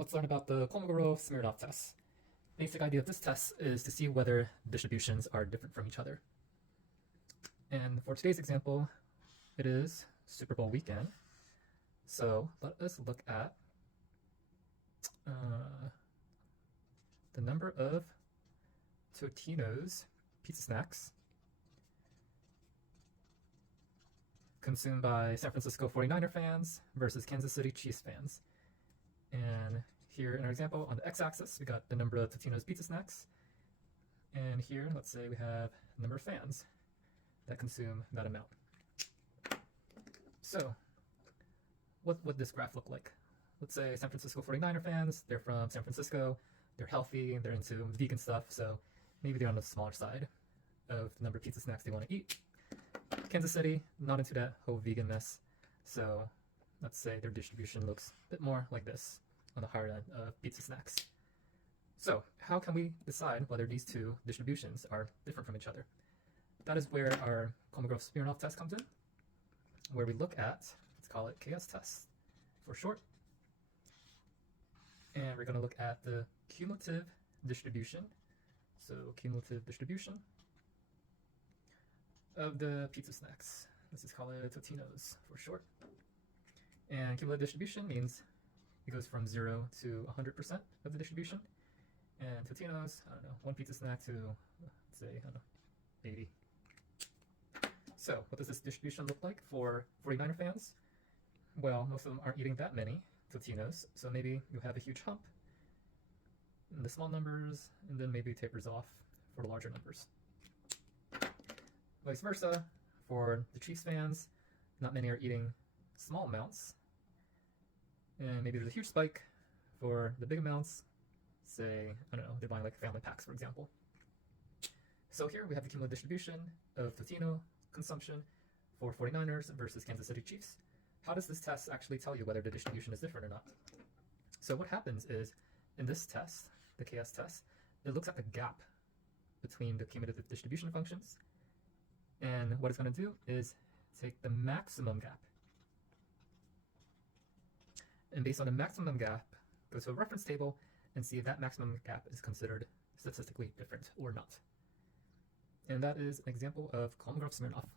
Let's learn about the Kolmogorov Smirnov Test. Basic idea of this test is to see whether distributions are different from each other. And for today's example, it is Super Bowl weekend. So let us look at the number of Totino's pizza snacks consumed by San Francisco 49er fans versus Kansas City Chiefs fans. And here in our example, on the x-axis, we got the number of Totino's pizza snacks. And here, let's say we have the number of fans that consume that amount. So, what would this graph look like? Let's say San Francisco 49er fans, they're from San Francisco, they're healthy, they're into vegan stuff, so maybe they're on the smaller side of the number of pizza snacks they want to eat. Kansas City, not into that whole vegan mess, so let's say their distribution looks a bit more like this on the higher end of pizza snacks. So how can we decide whether these two distributions are different from each other? That is where our Kolmogorov Smirnov test comes in, where we look at, let's call it KS test for short, and we're going to look at the cumulative distribution. So cumulative distribution of the pizza snacks. Let's just call it Totino's for short. And cumulative distribution means it goes from 0 to 100% of the distribution. And Totino's, I don't know, one pizza snack to, let's say, I don't know, 80. So what does this distribution look like for 49er fans? Well, most of them aren't eating that many Totino's, so maybe you have a huge hump in the small numbers, and then maybe it tapers off for the larger numbers. Vice versa, for the Chiefs fans, not many are eating small amounts, and maybe there's a huge spike for the big amounts. Say, I don't know, they're buying like family packs, for example. So here we have the cumulative distribution of Totino consumption for 49ers versus Kansas City Chiefs. How does this test actually tell you whether the distribution is different or not? So what happens is, in this test, the KS test, it looks at the gap between the cumulative distribution functions, and what it's going to do is take the maximum gap, and based on the maximum gap, go to a reference table and see if that maximum gap is considered statistically different or not. And that is an example of Kolmogorov Smirnov.